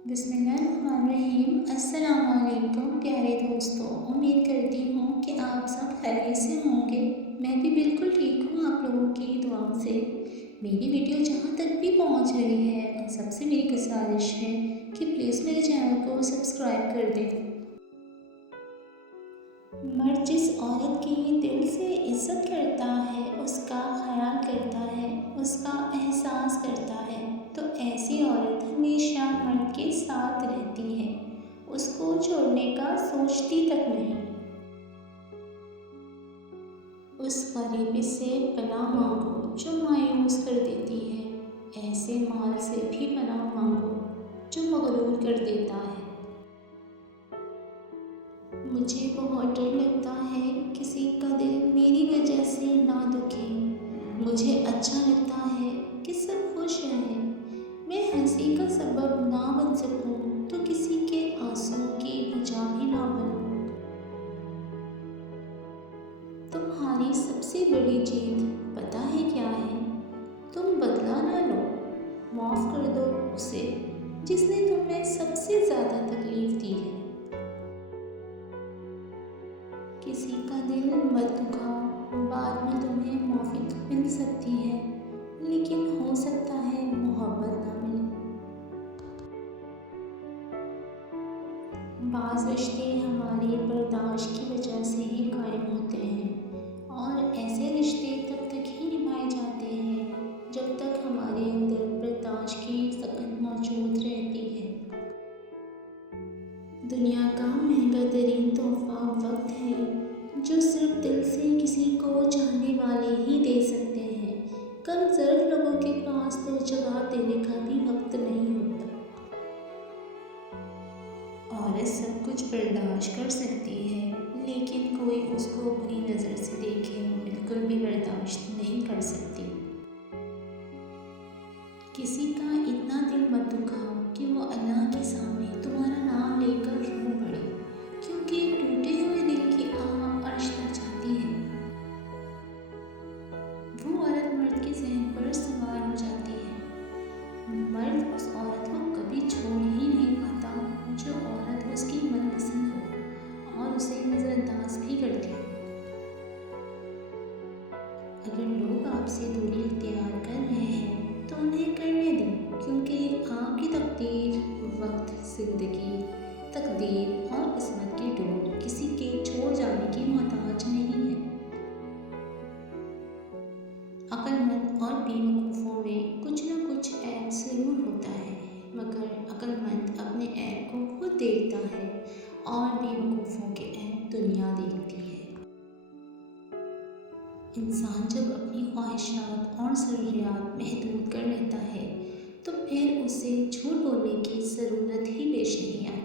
बिस्मिल्लाहिर्रहमानिर्रहीम। अस्सलाम वालेकुम प्यारे दोस्तों, उम्मीद करती हूँ कि आप सब खैरियत से होंगे। मैं भी बिल्कुल ठीक हूँ आप लोगों की दुआओं से। मेरी वीडियो जहाँ तक भी पहुँच रही है, उन सबसे मेरी गुजारिश है कि प्लीज़ मेरे चैनल को सब्सक्राइब कर दें। मर्द जिस औरत की दिल से इज़्ज़त करता है, उसका ख्याल करता है, उसका एहसास करता है, तो ऐसी औरत हमेशा मर्द के साथ रहती है, उसको छोड़ने का सोचती तक नहीं। उस गरीबी से पनाह मांगो जो मायूस कर देती है, ऐसे माल से भी पनाह मांगो जो मगरूर कर देता है। मुझे बहुत डर लगता है किसी का दिल मेरी वजह से ना दुखे। मुझे अच्छा लगता है कि सब खुश रहें। मैं हंसी का सबब ना बन सकूं तो किसी के आंसुओं की वजह भी ना बनूं। तुम्हारी सबसे बड़ी जीत पता है क्या है? तुम बदला ना लो, माफ़ कर दो उसे जिसने तुम्हें सबसे ज़्यादा तकलीफ़ दी है। किसी का दिल मत दुखाओ, बाद में तुम्हें माफ़ी तो मिल सकती है, लेकिन हो सकता है मोहब्बत ना मिले। बाज़ रिश्ते हमारी बर्दाश्त की वजह से ही कायम होते हैं, और ऐसे रिश्ते तब तक ही निभाए जाते हैं जब तक हमारे अंदर बर्दाश्त की ताकत मौजूद रहती है। दुनिया का महंगा तरीन तोहफ़ा वक्त है, जो सिर्फ दिल से किसी को चाहने वाले ही दे सकते हैं। कम ज़र्फ़ लोगों के पास तो जवाब देने का भी वक्त नहीं होता। औरत सब कुछ बर्दाश्त कर सकती है, लेकिन कोई उसको बुरी नज़र से देखे बिल्कुल भी बर्दाश्त नहीं कर सकती। किसी का इतना दिल मत दुखाओ कि वो अल्लाह के सामने तुम्हारा नाम लेकर रो पड़े, क्योंकि टूटे हुए दिल की आह अर्श तक जाती है। वो औरत मर्द के ज़हन पर सवार हो जाती है। मर्द उस औरत को कभी छोड़ ही नहीं पाता जो औरत उसकी मनपसंद हो, और उसे नज़रअंदाज भी करती है। अगर लोग आपसे दूरी इख्तियार कर रहे हैं तो उन्हें करने दें, क्योंकि आपकी तकदीर, वक्त, ज़िंदगी, तकदीर और किस्मत की डोर किसी के छोड़ जाने की मोहताज नहीं है। अक्लमंद और बेवकूफ़ों में कुछ न कुछ ऐब ज़रूर होता है, मगर अक्लमंद अपने ऐब को खुद देखता है और बेवकूफ़ों के ऐब दुनिया देखती है। इंसान जब अपनी ख्वाहिशात और ज़रूरियात महदूद कर लेता है तो फिर उसे झूठ बोलने की ज़रूरत ही पेश नहीं आती।